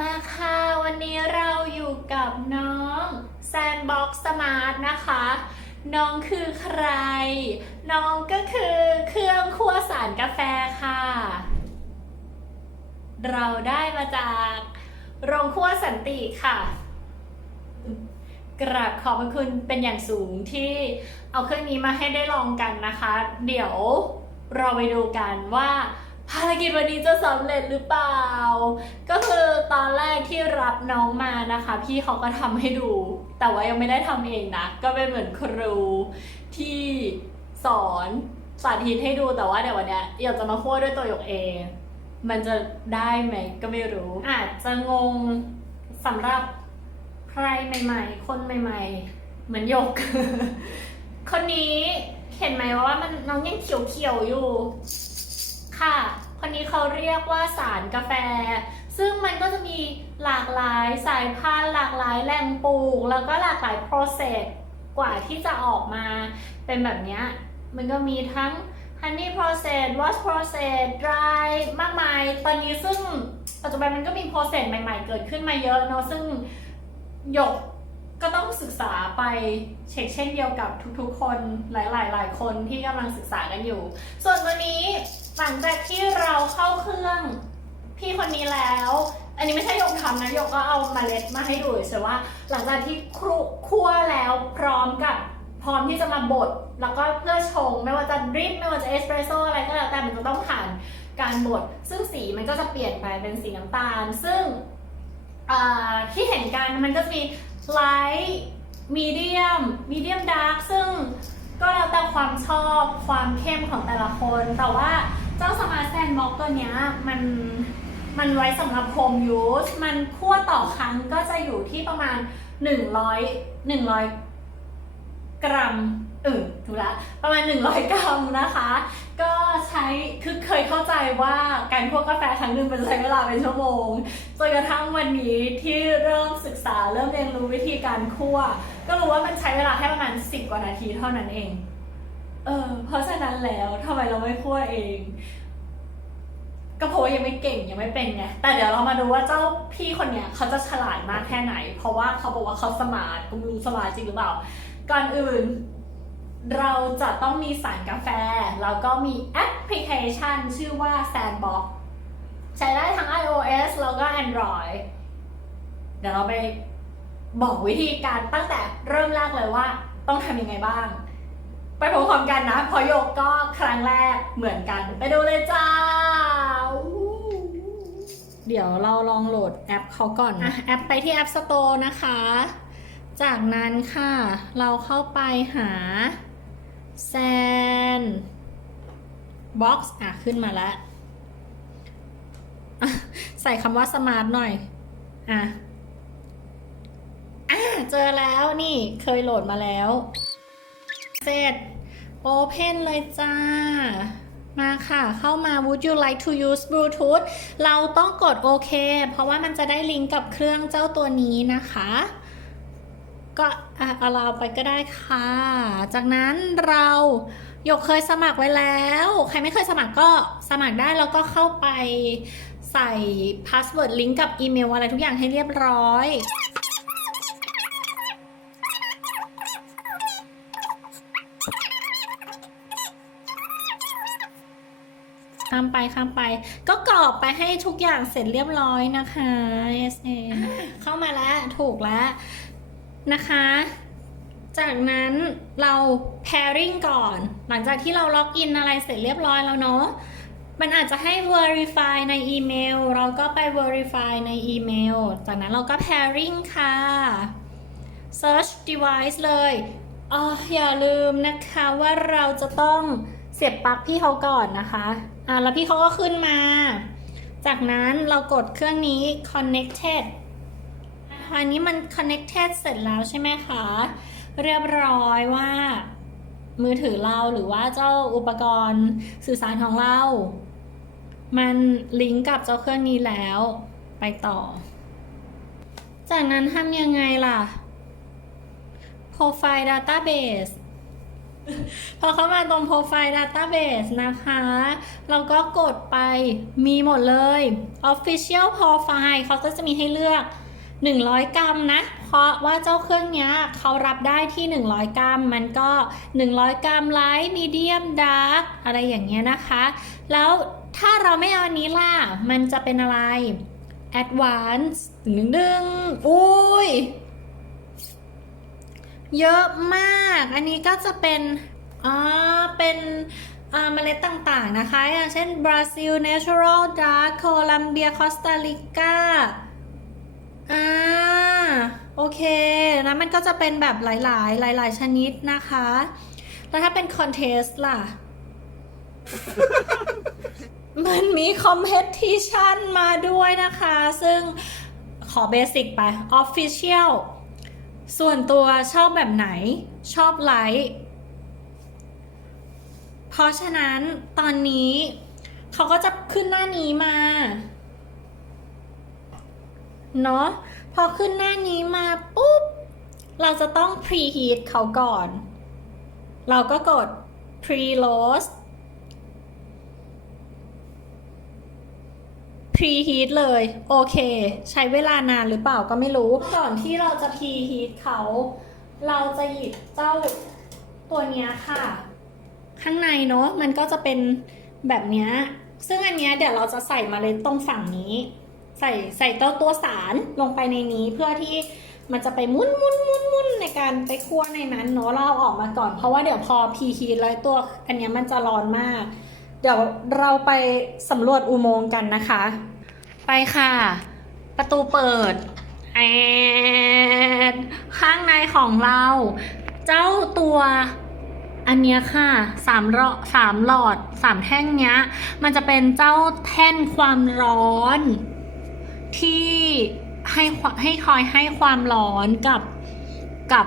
มาค่ะ วันนี้เราอยู่กับน้อง Sandbox Smart นะคะ น้องคือใคร น้องก็คือเครื่องคั่วสารกาแฟค่ะ เราได้มาจากโรงคั่วสันติค่ะ กราบขอบพระคุณเป็นอย่างสูงที่เอาเครื่องนี้มาให้ได้ลองกันนะคะ เดี๋ยวเราไปดูกันว่า ภารกิจวันนี้จะสำเร็จหรือเปล่า ก็คือตอนแรกที่รับน้องมานะคะ พี่เขาก็ทำให้ดู แต่ว่ายังไม่ได้ทำเองนะ ก็เป็นเหมือนครูที่สอนสาธิตให้ดูแต่ว่าเดี๋ยววันนี้อยากจะมาคั่วด้วยตัวหยกเอง มันจะได้ไหมก็ไม่รู้ อาจจะงงสำหรับใครใหม่ ๆ คนใหม่ ๆ เหมือนหยก คนนี้เห็นไหมว่ามันน้องยังเขียวๆอยู่ ค่ะคนนี้เขาเรียกว่าสารกาแฟ ซึ่งมันก็จะมีหลากหลายสายพันธุ์หลากหลายแหล่งปลูก แล้วก็หลากหลาย process กว่าที่จะออกมาเป็นแบบนี้มันก็มีทั้ง honey process wash process dry มากมาย ตอนนี้ซึ่งปัจจุบันมันก็มี process ใหม่ๆ เกิดขึ้นมาเยอะเนอะซึ่งหยกก็ต้องศึกษาไปเช็คเช่นเดียวกับทุกๆ คนหลายๆหลายคนที่กำลังศึกษากันอยู่ ส่วนวันนี้ หลังจากที่เราเข้าเครื่องพี่คนนี้แล้ว อันนี้ไม่ใช่ยกทำนะยกก็เอามาเล็ดมาให้ดูเฉยว่า หลังจากที่ครุคั่วแล้วพร้อมกับพร้อมที่จะมาบดแล้วก็เพื่อชง ไม่ว่าจะดริปไม่ว่าจะเอสเปรสโซอะไรก็แล้วแต่มันจะต้องผ่านการบดซึ่งสีมันก็จะเปลี่ยนไปเป็นสีน้ำตาล ซึ่งที่เห็นกันมันก็มีไลท์มีเดียมมีเดียมดาร์กซึ่ง ก็แล้วแต่ความชอบความเข้มของแต่ละคน แต่ว่าเจ้าสมาร์ทแซนบ็อกตัวเนี้ยมันมันไว้สำหรับโฮมยูสมันคั่วต่อครั้งก็จะอยู่ที่ประมาณ 100 100 กรัมเออถูกละประมาณ 100 กรัมนะคะ ก็ ใช้คือเคยเข้าใจว่าการคั่วกาแฟครั้งหนึ่งมันใช้เวลาเป็นชั่วโมงจนกระทั่งวันนี้ที่เริ่มศึกษาเริ่มเรียนรู้วิธีการคั่ว ก็รู้ว่ามันใช้เวลาแค่ประมาณ10กว่านาทีเท่านั้นเองเออเพราะฉะนั้นแล้วทำไมเราไม่คั่วเองก็เพราะว่ายังไม่เก่งยังไม่เป็นไงแต่เดี๋ยวเรามาดูว่าเจ้าพี่คนเนี้ยเขาจะฉลาดมากแค่ไหน เพราะว่าเขาบอกว่าเขาสมาร์ทกูรู้สมาร์ทจริงหรือเปล่าก่อนอื่น เราจะต้องมีสารกาแฟ แล้วก็มีแอปพลิเคชัน ชื่อว่า Sandbox ใช้ได้ทั้ง iOS แล้วก็ Android เดี๋ยวเราไปบอกวิธีการตั้งแต่เริ่มแรกเลยว่าต้องทำยังไงบ้าง ไปพร้อมๆกันนะพอโยกก็ครั้งแรกเหมือนกัน ไปดูเลยจ้า เดี๋ยวเราลองโหลดแอปเขาก่อนอะแอปไปที่ App Store นะคะ จากนั้นค่ะ เราเข้าไปหา Sand Box อะ ขึ้นมาแล้ว ใส่คำว่า Smart หน่อย อะ อะ เจอแล้วนี่เคยโหลดมาแล้ว เสร็จ Open เลยจ้ามาค่ะ เข้ามา Would you like to use Bluetooth เราต้องกดโอเค เพราะว่ามันจะได้ลิงก์กับเครื่องเจ้าตัวนี้นะคะ ก็อะเอาเราไปก็ได้ค่ะ จากนั้นเราหยกเคยสมัครไว้แล้ว ใครไม่เคยสมัครก็สมัครได้แล้วก็เข้าไปใส่พาสเวิร์ดลิงก์กับอีเมลอะไรทุกอย่างให้เรียบร้อยข้ามไปข้ามไป ก็กรอกไปให้ทุกอย่างเสร็จเรียบร้อยนะคะ SN เข้ามาแล้วถูกแล้ว นะคะ จากนั้นเรา pairing ก่อน หลังจากที่เราล็อกอินอะไรเสร็จเรียบร้อยแล้วเนาะมันอาจจะให้ verify ในอีเมล เราก็ไป verify ในอีเมล จากนั้นเราก็ pairing ค่ะ search device เลยอ๋ออย่าลืมนะคะว่าเราจะต้องเสียบปลั๊กพี่เขาก่อนนะคะ อะแล้วพี่เขาก็ขึ้นมา จากนั้นเรากดเครื่องนี้ connected อันนี้มัน connected เสร็จแล้วใช่ไหมคะ เรียบร้อยว่า มือถือเราหรือว่าเจ้าอุปกรณ์สื่อสารของเรา มันลิงก์กับเจ้าเครื่องนี้แล้วไปต่อ จากนั้นทำยังไงล่ะ Profile Database พอเข้ามาตรง Profile Database นะคะ เราก็กดไปมีหมดเลย Official Profile เขาก็จะมีให้เลือก 100 กรัมนะ เพราะว่าเจ้าเครื่องนี้เขารับได้ที่ 100 กรัม มันก็ 100 กรัมไลท์มีเดียมดาร์กอะไรอย่างเงี้ยนะคะ แล้วถ้าเราไม่เอาอันนี้ล่ะ มันจะเป็นอะไร Advanced หนึ่งดึงๆอุ้ย เยอะมาก อันนี้ก็จะเป็นอ่าเป็นอ่าเมล็ดต่างๆนะคะ อย่างเช่นบราซิล Natural Dark โคลัมเบีย คอสตาริกา อ่าโอเคแล้วมันก็จะเป็นแบบหลาย ๆ หลาย ๆ ชนิดนะคะ แล้วถ้าเป็นคอนเทสล่ะ มันมีคอมเพ t i t i o n มาด้วยนะคะ ซึ่งขอเบสิกไป Official ส่วนตัวชอบแบบไหนชอบไลท์เพราะฉะนั้นตอนนี้เขาก็จะขึ้นหน้านี้มา เนาะพอขึ้นหน้านี้มาปุ๊บ เราจะต้อง preheat เขาก่อน เราก็กด preload preheat เลย โอเค ใช้เวลานานหรือเปล่าก็ไม่รู้ ก่อนที่เราจะ preheat เขา เราจะหยิบเจ้าตัวเนี้ยค่ะ ข้างในเนาะมันก็จะเป็นแบบเนี้ยซึ่งอันเนี้ยเดี๋ยวเราจะใส่มาเล็ดตรงฝั่งนี้ ใส่ใส่เต้าตัวสารลงไปในนี้เพื่อที่มันจะไปมุนมุนมุนมุนในการไปคั่วในนั้นเนาะเราเอาออกมาก่อนเพราะว่าเดี๋ยวพอพีฮีทแล้วตัวอันนี้มันจะร้อนมาก เดี๋ยวเราไปสำรวจอุโมงค์กันนะคะ ไปค่ะ ประตูเปิดแอนข้างในของเรา เจ้าตัวอันเนี้ยค่ะสามหลอดสามหลอดสามแท่งเนี้ย มันจะเป็นเจ้าแท่นความร้อน ที่ให้ให้คอยให้ความร้อนกับกับ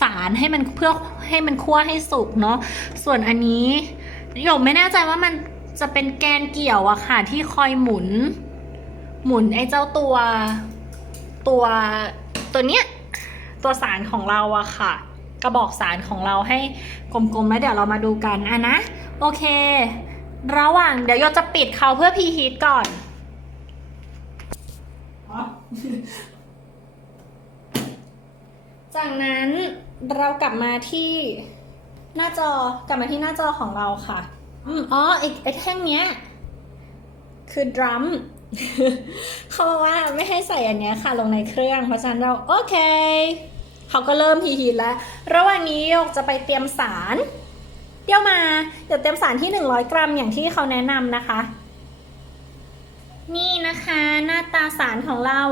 สารให้มันเพื่อให้มันคั่วให้สุกเนาะส่วนอันนี้โยมไม่แน่ใจว่ามันจะเป็นแกนเกี่ยวอะค่ะ ที่คอยหมุน หมุนไอ้เจ้าตัวตัวตัวเนี้ยตัวสารของเราอะค่ะ กระบอกสารของเราให้กลมๆแล้วเดี๋ยวเรามาดูกันอะนะ โอเค ระหว่างเดี๋ยวโยจะปิดเขาเพื่อพีฮีทก่อน จากนั้นเรากลับมาที่หน้าจอกลับมาที่หน้าจอของเราค่ะ อืมอ๋อไอ้ไอ้แท่งเนี้ย คือดรัมเขาบอกว่าไม่ให้ใส่อันเนี้ยค่ะ ลงในเครื่อง เพราะฉะนั้นเราโอเค เขาก็เริ่มพีฮีทแล้ว ระหว่างนี้โยกจะไปเตรียมสาร เดี๋ยวมา เดี๋ยวเตรียมสารที่ 100 กรัมอย่างที่เขาแนะนำนะคะ นะคะ หน้าตาสารของเรา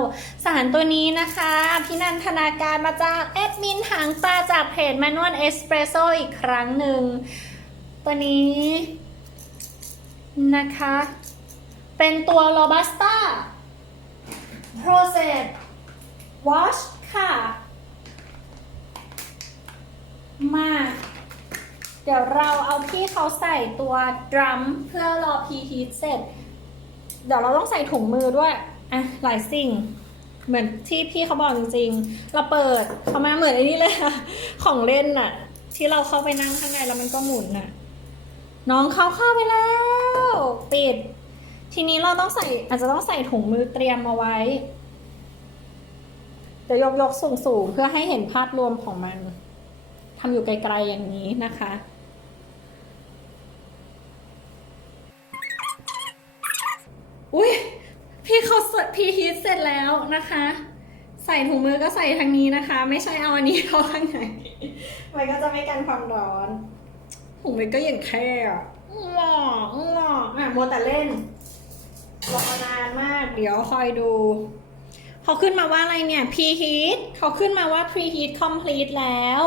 สารตัวนี้นะคะ พินันทนาการมาจากแอดมินหางปลาจากเพจ Manual Espresso อีกครั้งหนึ่ง ตัวนี้นะคะ เป็นตัว Robusta Process Wash ค่ะ มา เดี๋ยวเราเอาที่เขาใส่ตัวดรัมเพื่อรอพีฮีทเสร็จ เดี๋ยวเราต้องใส่ถุงมือด้วยอะหลายสิ่ง เหมือนที่พี่เขาบอกจริงๆ เราเปิดเขามาเหมือนไอ้นี่เลยค่ะของเล่นน่ะที่เราเข้าไปนั่งข้างในแล้วมันก็หมุนน่ะน้องเขาเข้าไปแล้ว ปิด ทีนี้เราต้องใส่อาจจะต้องใส่ถุงมือเตรียมเอาไว้เดี๋ยกยกสูงสูงๆเพื่อให้เห็นภาพรวมของมันทำอยู่ไกลๆอย่างนี้นะคะ อุ้ยพี่เขาสดพี่ฮีทเสร็จแล้วนะคะ ใส่ถุงมือก็ใส่ทางนี้นะคะ ไม่ใช่เอาอันนี้เข้าข้างในมันก็จะไม่กันความร้อนถุงมือก็อย่างแค่อะหล่อหล่ออะโมวแต่เล่นรอนานมาก เดี๋ยวคอยดูเขาขึ้นมาว่าอะไรเนี่ย preheat เขาขึ้นมาว่า preheat complete แล้ว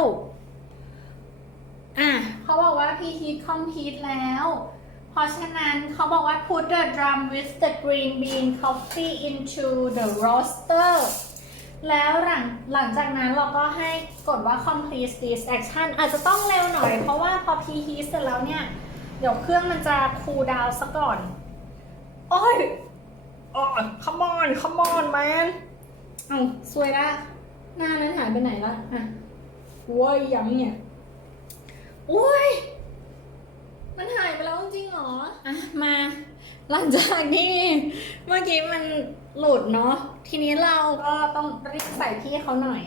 อะเขาบอกว่า preheat complete แล้ว เพราะฉะนั้นเขาบอกว่า put the drum with the green bean coffee into the roaster แล้วหลังหลังจากนั้นเราก็ให้กดว่า complete this action อาจจะต้องเร็วหน่อย เพราะว่าพอ preheat เสร็จแล้วเนี่ย เดี๋ยวเครื่องมันจะ cool down ซะก่อน โอ้ยโอ้ย come on come on man เอ้าสวยละหน้านั้นหายไปไหนละอะว้ยยังเนี่ยอุ้ย มันหายไปแล้วจริงๆเหรอ อะมา หลังจากที่เมื่อกี้มันหลุดเนาะทีนี้เราก็ต้องรีบใส่พี่เขาหน่อย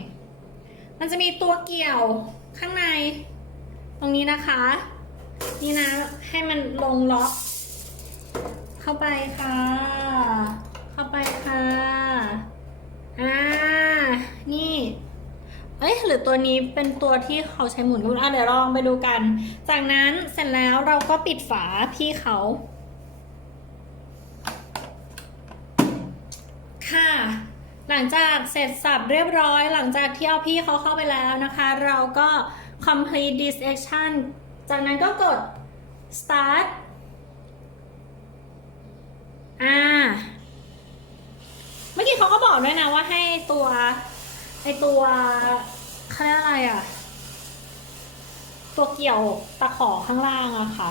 มันจะมีตัวเกี่ยวข้างใน ตรงนี้นะคะ นี่นะให้มันลงล็อก เข้าไปค่ะ เข้าไปค่ะ อ่า นี่ เอ้ยหรือตัวนี้เป็นตัวที่เขาใช้หมุนก็ไม่รู้อะเดี๋ยวลองไปดูกัน จากนั้นเสร็จแล้วเราก็ปิดฝาพี่เขา ค่ะ หลังจากเสร็จสับเรียบร้อย หลังจากที่เอาพี่เขาเข้าไปแล้วนะคะ เราก็ complete dissection จากนั้นก็กด start อ่า เมื่อกี้เขาก็บอกด้วยนะว่าให้ตัว ไอตัวเขาเรียกอะไรอะตัวเกี่ยวตะขอข้างล่างอะค่ะ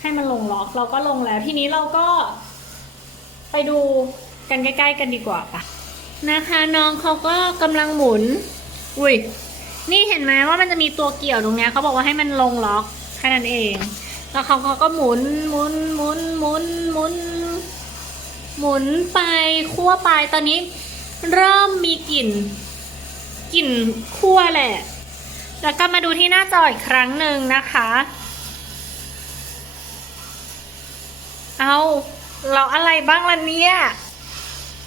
ให้มันลงล็อกเราก็ลงแล้ว ทีนี้เราก็ ไปดูกันใกล้ ๆ กันดีกว่าปะนะคะน้องเขาก็กำลังหมุน อุ้ยนี่เห็นไหมว่ามันจะมีตัวเกี่ยวตรงเนี้ยเขาบอกว่าให้มันลงล็อกแค่นั้นเอง แล้วเขาเขาก็หมุนหมุนหมุนหมุนหมุนหมุนไปคั่วไปตอนนี้ เริ่มมีกลิ่นกลิ่นคั่วแหละ แล้วก็มาดูที่หน้าจออีกครั้งหนึ่งนะคะ เอาเราอะไรบ้างล่ะเนี่ย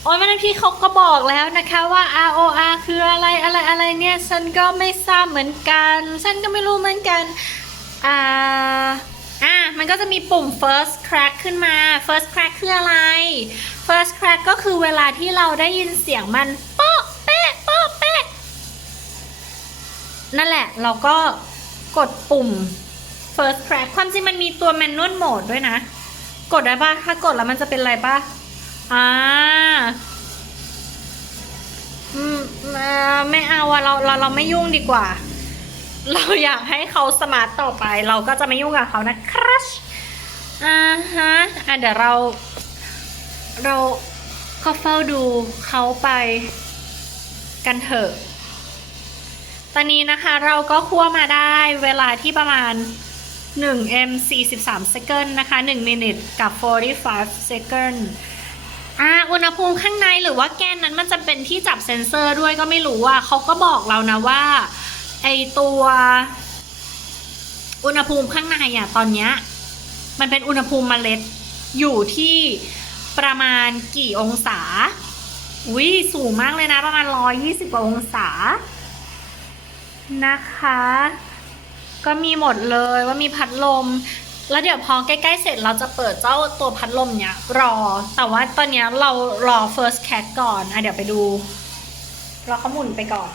โอ้ยวันพี่เขาก็บอกแล้วนะคะว่า ROR คืออะไรอะไรอะไรเนี่ย ฉันก็ไม่ทราบเหมือนกัน ฉันก็ไม่รู้เหมือนกัน อ่า มันก็จะมีปุ่ม first crack ขึ้นมา first crack คืออะไร first crack ก็คือเวลาที่เราได้ยินเสียงมันโป๊ะเป๊ะโป๊ะเป๊ะนั่นแหละเราก็กดปุ่ม first crack ความจริงมันมีตัว manual mode ด้วยนะ กดได้ปะถ้ากดแล้วมันจะเป็นอะไรปะอ่าอืมเออไม่เอาอะเราเราเราไม่ยุ่งดีกว่า เราอยากให้เขาสมาร์ตต่อไป เราก็จะไม่ยุ่งกับเขานะครับอ่าฮะอะเดี๋ยวเรา เราก็เฝ้าดูเขาไปกันเถอะ ตอนนี้นะคะเราก็คั่วมาได้เวลาที่ประมาณ1 m 43 second นะคะ1 minute กับ 45 second อ่าอุณหภูมิข้างในหรือว่าแกนนั้นมันจะเป็นที่จับเซ็นเซอร์ด้วยก็ไม่รู้อะเขาก็บอกเรานะว่า ไอตัว อุณหภูมิข้างในอะตอนเนี้ยมันเป็นอุณหภูมิเมล็ดอยู่ที่ประมาณกี่องศา อุ้ยสูงมากเลยนะ ประมาณ120กว่าองศา นะคะ ก็มีหมดเลยว่ามีพัดลม แล้วเดี๋ยวพอใกล้ๆเสร็จเราจะเปิดเจ้าตัวพัดลมเนี้ยรอ แต่ว่าตอนเนี้ยเรารอ first cat ก่อน อะเดี๋ยวไปดู รอเขาหมุนไปก่อน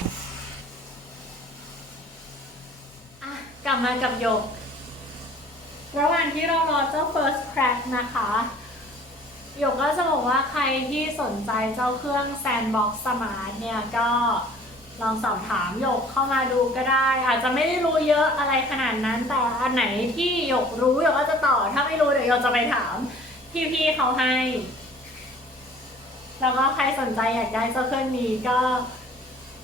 อะ กลับมากับโยก ระหว่างที่เรารอเจ้า first crack นะคะโยกก็จะบอกว่าใครที่สนใจเจ้าเครื่อง sandbox smart เนี่ยก็ลองสอบถามโยกเข้ามาดูก็ได้ อาจจะไม่ได้รู้เยอะอะไรขนาดนั้นแต่อันไหนที่โยกรู้โยกก็จะต่อ ถ้าไม่รู้เดี๋ยวโยกจะไปถามพี่ๆเขาให้ แล้วก็ใครสนใจอยากได้เจ้าเครื่องนี้ก็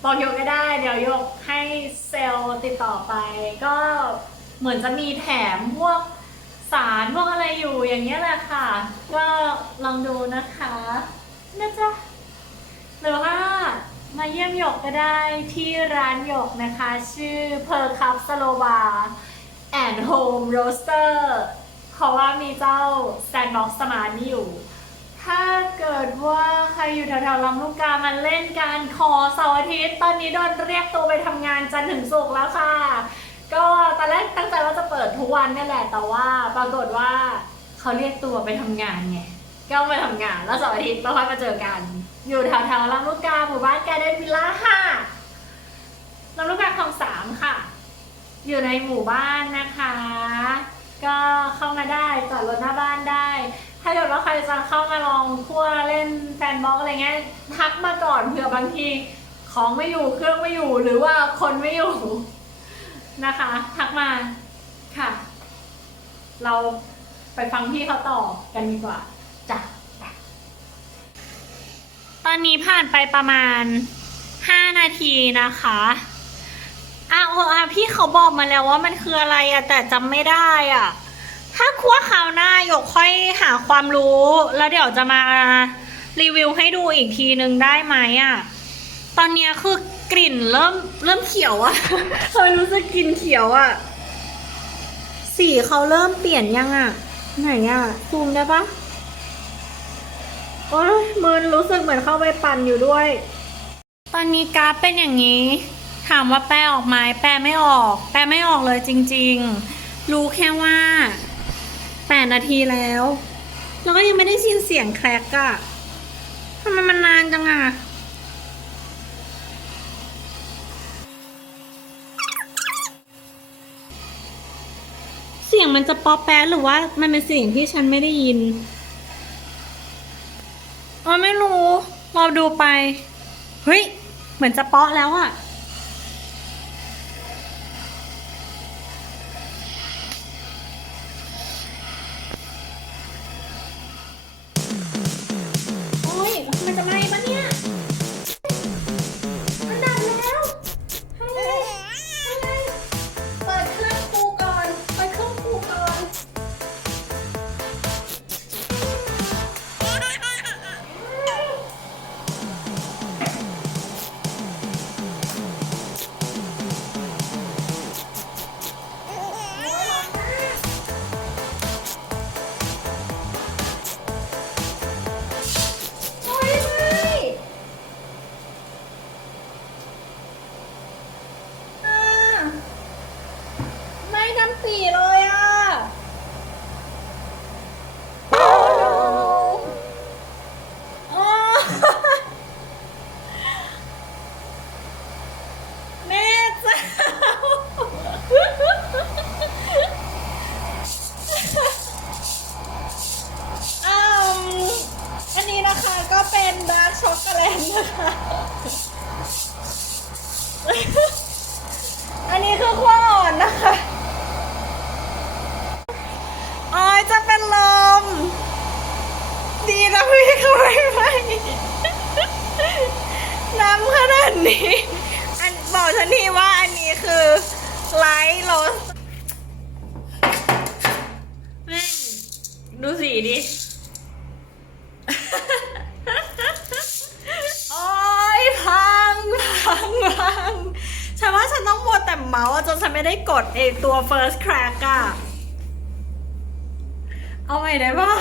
บอกโยกก็ได้เดี๋ยวโยกให้เซลล์ติดต่อไป ก็เหมือนจะมีแถมพวกสารพวกอะไรอยู่อย่างเงี้ยแหละค่ะ ก็ลองดูนะคะนะจ๊ะหรือว่ามาเยี่ยมหยกก็ได้ที่ร้านหยกนะคะ ชื่อ Per Cup s l o v a and Home Roaster เพราะว่ามีเจ้า Sandbox Smart นี่อยู่ ถ้าเกิดว่าใครอยู่แถวๆลำลูกกามาเล่นกันขอเสาร์อาทิตย์ ตอนนี้โดนเรียกตัวไปทำงานจันทร์ถึงศุกร์แล้วค่ะ ก็ตอนแรกตั้งใจว่าจะเปิดทุกวันนี่แหละ แต่ว่าปรากฏว่าเขาเรียกตัวไปทำงานไง ก็มาทำงานแล้วเสาร์อาทิตย์เราค่อยมาเจอกัน อยู่แถวๆลำลูกกาหมู่บ้านแกเดนวิลล่าค่ะลำลูกกาคลองสามค่ะ อยู่ในหมู่บ้านนะคะ ก็เข้ามาได้จอดรถหน้าบ้านได้ ถ้าเกิดว่าใครจะเข้ามาลองคั่วเล่นแฟนบ็อกอะไรเงี้ยทักมาก่อนเผื่อบางทีของไม่อยู่เครื่องไม่อยู่หรือว่าคนไม่อยู่นะคะ ทักมาค่ะ เราไปฟังพี่เขาต่อกันดีกว่าจ้ะตอนนี้ผ่านไปประมาณ 5 นาทีนะคะอ้าวอะพี่เขาบอกมาแล้วว่ามันคืออะไรอะแต่จำไม่ได้อะ ถ้าคั่วคราวหน้าหยกค่อยหาความรู้ แล้วเดี๋ยวจะมารีวิวให้ดูอีกทีนึงได้ไหมอะ ตอนเนี้ยคือกลิ่นเริ่มเริ่มเขียวอะทำไมรู้สึกกลิ่นเขียวอะสีเขาเริ่มเปลี่ยนยังอะไหนอะซูมได้ปะโอ้ยมือรู้สึกเหมือนเข้าไปปั่นอยู่ด้วย ตอนนี้กราฟเป็นอย่างนี้ ถามว่าแปลออกไหมแปลไม่ออก แปลไม่ออกเลยจริง ๆ รู้แค่ว่า ดนาทีแล้วแล้วก็ยังไม่ได้ยินเสียงแครกอะทำไมมันนานจังอะเสียงมันจะป๊อปแป๊หรือว่ามันเป็นเสียงที่ฉันไม่ได้ยินอ๋อไม่รู้ เราดูไป เฮ้ย เหมือนจะป๊อแล้วอะ ลีดิ โอ้ยพังพังพังฉันว่าฉันต้องมัวแต่เมาส์จนฉันไม่ได้กดไอตัว first crack อะเอาใหม่ได้ปะ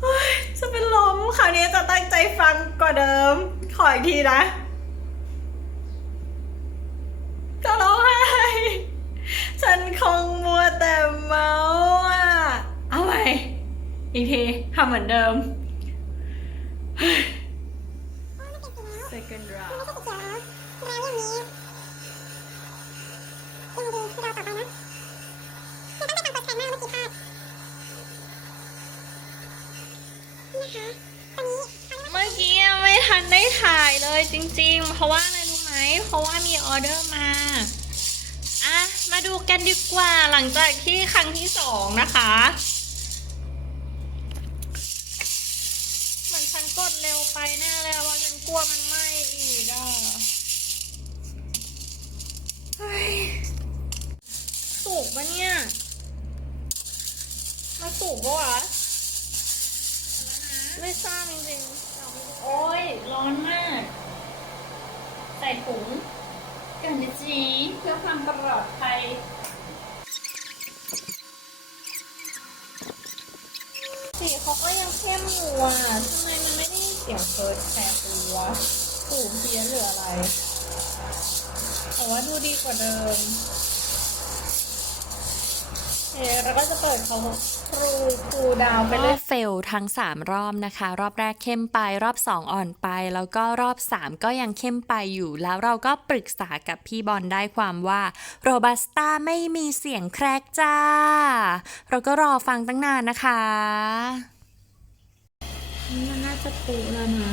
เฮ้ยจะเป็นลมคราวนี้จะตั้งใจฟังกว่าเดิม ขออีกทีนะร้องไห้ฉันคงมัวแต่เมาส์อะเอาใหม่ อีกทีทำเหมือนเดิม second round เมื่อกี้ไม่ทันได้ถ่ายเลยจริงๆ เพราะว่าอะไรรู้ไหม เพราะว่ามีออเดอร์มา อะ มาดูกันดีกว่าหลังจากที่ครั้งที่สองนะคะ เหมือนฉันกดเร็วไปแน่เลยอะว่าฉันกลัวมันไหม้อีกอะเฮ้ยสุกปะเนี่ย มาสุกปะวะไม่ทราบจริงๆ โอ้ย ร้อนมาก ใส่ถุงกันจีเพื่อความปลอดภัยสีเขาก็ยังเข้มอยู่อะทำไมมันไม่ได้ยิน เสียงเฟิร์สแคร์ตัวสูงเพี้ยนหรืออะไร แต่ว่าดูดีกว่าเดิมเอ๊เราก็จะเปิดเขาครูครูดาวไปเลยเฟลทั้ง 3 รอบนะคะ รอบแรกเข้มไป รอบ 2 อ่อนไป แล้วก็รอบ 3 ก็ยังเข้มไปอยู่ แล้วเราก็ปรึกษากับพี่บอลได้ความว่าโรบัสต้าไม่มีเสียงแครกจ้า เราก็รอฟังตั้งนานนะคะ มันน่าจะปูแล้วนะ